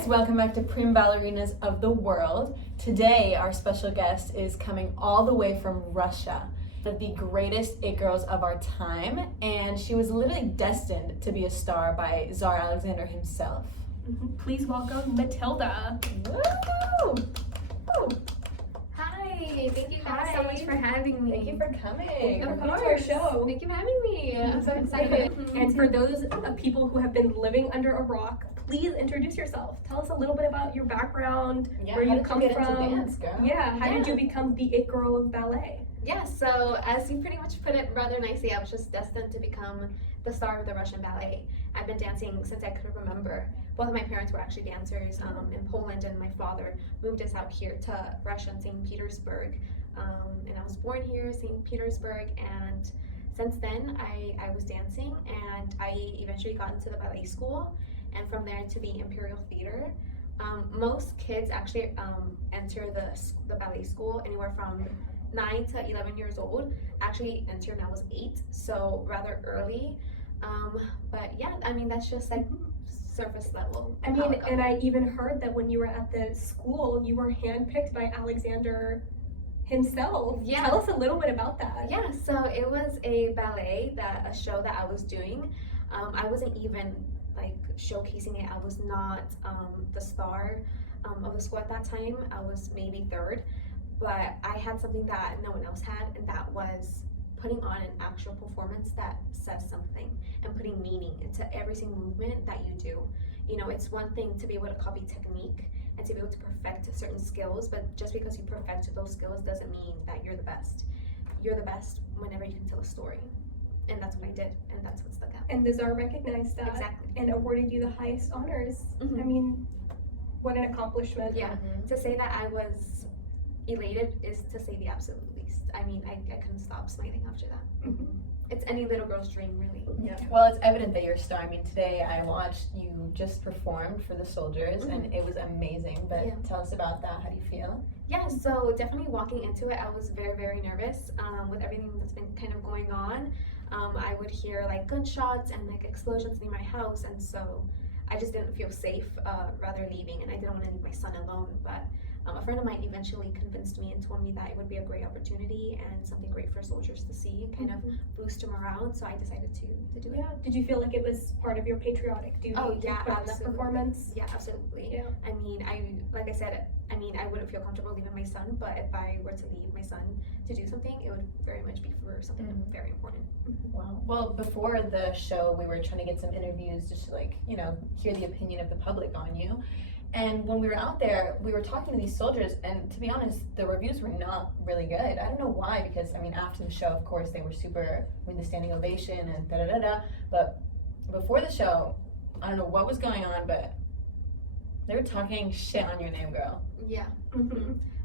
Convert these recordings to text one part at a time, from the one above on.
guys, welcome back to Prime Ballerinas of the World. Today, our special guest is coming all the way from Russia, one of the greatest it girls of our time, and she was literally destined to be a star by Tsar Alexander himself. Please welcome Matilda. Woo! Woo! Hi, thank you guys so much for having me. Thank you for coming. Of course. To our show. Thank you for having me. I'm so excited. And for those people who have been living under a rock, please introduce yourself. Tell us a little bit about your background, where you come from. Dance, girl? How did you become the it girl of ballet? Yeah, so as you pretty much put it rather nicely, I was just destined to become the star of the Russian ballet. I've been dancing since I could remember. Both of my parents were actually dancers in Poland, and my father moved us out here to Russia in St. Petersburg. And I was born here, St. Petersburg, and since then I was dancing, and I eventually got into the ballet school, and from there to the Imperial Theater. Most kids actually enter the ballet school anywhere from 9 to 11 years old. Actually entered when I was 8, so rather early. But yeah, I mean, that's just like surface level. I mean, and I even heard that when you were at the school, you were handpicked by Alexander himself. Yeah. Tell us a little bit about that. Yeah, so it was a ballet, a show that I was doing. I wasn't even like showcasing it. I was not the star of the school at that time. I was maybe third, but I had something that no one else had, and that was putting on an actual performance that says something and putting meaning into every single movement that you do. You know, it's one thing to be able to copy technique and to be able to perfect certain skills, but just because you perfect those skills doesn't mean that you're the best. You're the best whenever you can tell a story. And that's what I did, and that's what stuck out. And the Tsar recognized that and awarded you the highest honors. I mean, what an accomplishment. Yeah, to say that I was elated is to say the absolute least. I mean, I couldn't stop smiling after that. It's any little girl's dream, really. Yeah. Well, it's evident that you're a star. I mean, today I watched you just performed for the soldiers, and it was amazing. But tell us about that. How do you feel? Yeah, so definitely walking into it, I was very, very nervous with everything that's been kind of going on. I would hear like gunshots and like explosions near my house, and so I just didn't feel safe rather leaving, and I didn't want to leave my son alone. But a friend of mine eventually convinced me and told me that it would be a great opportunity and something great for soldiers to see and kind of boost them around, so I decided to do it. Yeah. Did you feel like it was part of your patriotic duty to put on that performance? Yeah, absolutely. Yeah. I mean, like I said, I wouldn't feel comfortable leaving my son, but if I were to leave my son to do something, it would very much be for something very important. Wow. Well, before the show, we were trying to get some interviews just to hear the opinion of the public on you. And when we were out there, we were talking to these soldiers, and to be honest, the reviews were not really good. I don't know why, because I mean, after the show, of course, they were super with the standing ovation and da-da-da-da. But before the show, I don't know what was going on, but they were talking shit on your name, girl. Yeah.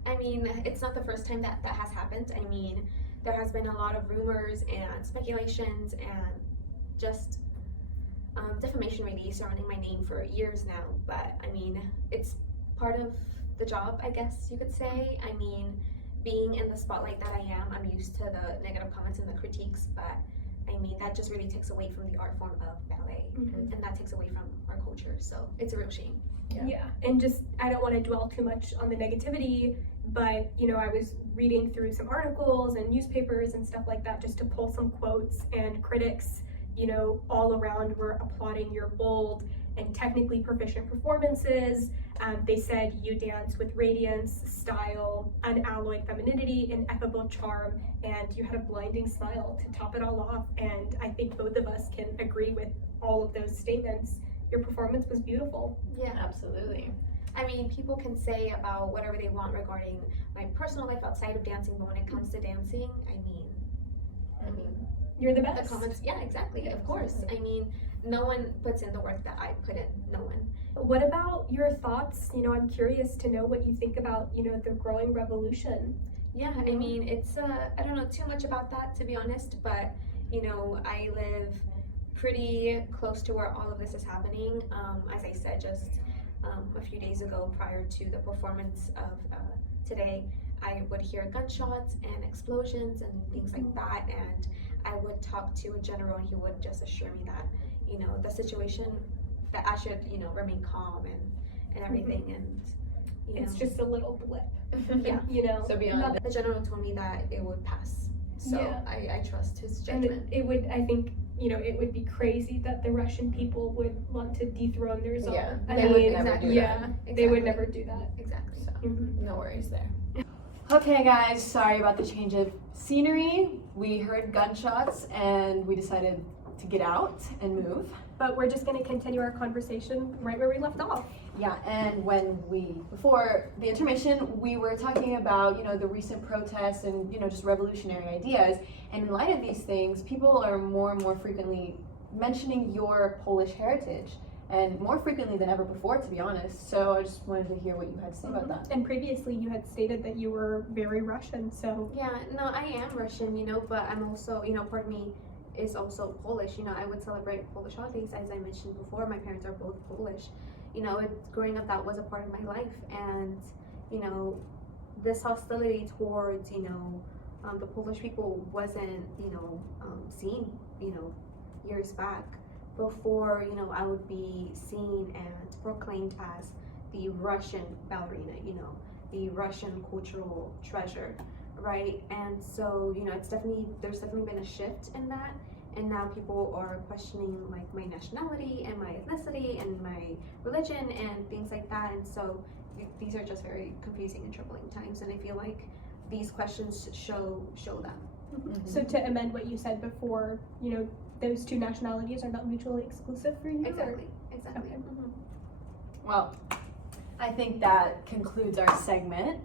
I mean, it's not the first time that has happened. I mean, there has been a lot of rumors and speculations and just defamation really surrounding my name for years now. But I mean, it's part of the job, I guess you could say. I mean, being in the spotlight that I am, I'm used to the negative comments and the critiques, but I mean, that just really takes away from the art form of ballet, and that takes away from our culture, so it's a real shame. Yeah, and just, I don't want to dwell too much on the negativity, but, you know, I was reading through some articles and newspapers and stuff like that just to pull some quotes, and critics, you know, all around were applauding your bold and technically proficient performances. They said you dance with radiance, style, unalloyed femininity, ineffable charm, and you had a blinding smile to top it all off. And I think both of us can agree with all of those statements. Your performance was beautiful. Yeah, absolutely. I mean, people can say about whatever they want regarding my personal life outside of dancing, but when it comes to dancing, I mean, you're the best. The comments, yeah, exactly, of course. I mean, no one puts in the work that I put in, no one. What about your thoughts? You know, I'm curious to know what you think about, you know, the growing revolution. Yeah, I mean, it's, I don't know too much about that, to be honest, but, you know, I live pretty close to where all of this is happening. As I said, just a few days ago, prior to the performance of today, I would hear gunshots and explosions and things like that, and I would talk to a general, and he would just assure me that, you know, the situation, that I should, you know, remain calm and everything, and It's just a little blip, yeah. you know. So beyond Not- The general told me that it would pass, so Yeah. I trust his And judgment. it would, I think, you know, it would be crazy that the Russian people would want to dethrone their czar. Yeah, I they would mean, never do yeah, that. they would Exactly. never do that. Exactly. So Mhm. no worries there. Okay guys, sorry about the change of scenery. We heard gunshots and we decided to get out and move. But we're just going to continue our conversation right where we left off. Yeah, and before the intermission, we were talking about, the recent protests and, just revolutionary ideas. And in light of these things, people are more and more frequently mentioning your Polish heritage, and more frequently than ever before, to be honest. So I just wanted to hear what you had to say about that. And previously you had stated that you were very Russian, so Yeah, no, I am Russian, but I'm also, part of me is also Polish. I would celebrate Polish holidays, as I mentioned before. My parents are both Polish. Growing up, that was a part of my life, and this hostility towards the Polish people wasn't seen years back. Before I would be seen and proclaimed as the Russian ballerina, the Russian cultural treasure, right? And so there's definitely been a shift in that, and now people are questioning like my nationality and my ethnicity and my religion and things like that. And so these are just very confusing and troubling times, and I feel like these questions show them. Mm-hmm. So to amend what you said before, those two nationalities are not mutually exclusive for you? or- Exactly. Okay. Mhm. Well, I think that concludes our segment.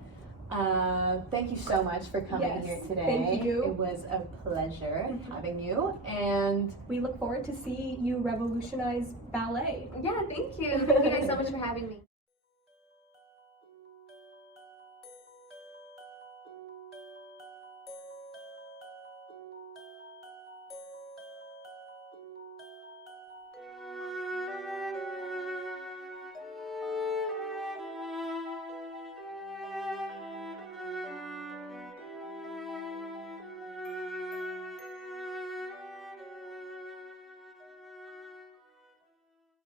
Thank you so much for coming Yes, here today. thank you. It was a pleasure having you, and We look forward to see you revolutionize ballet. Yeah, thank you. Thank you guys so much for having me.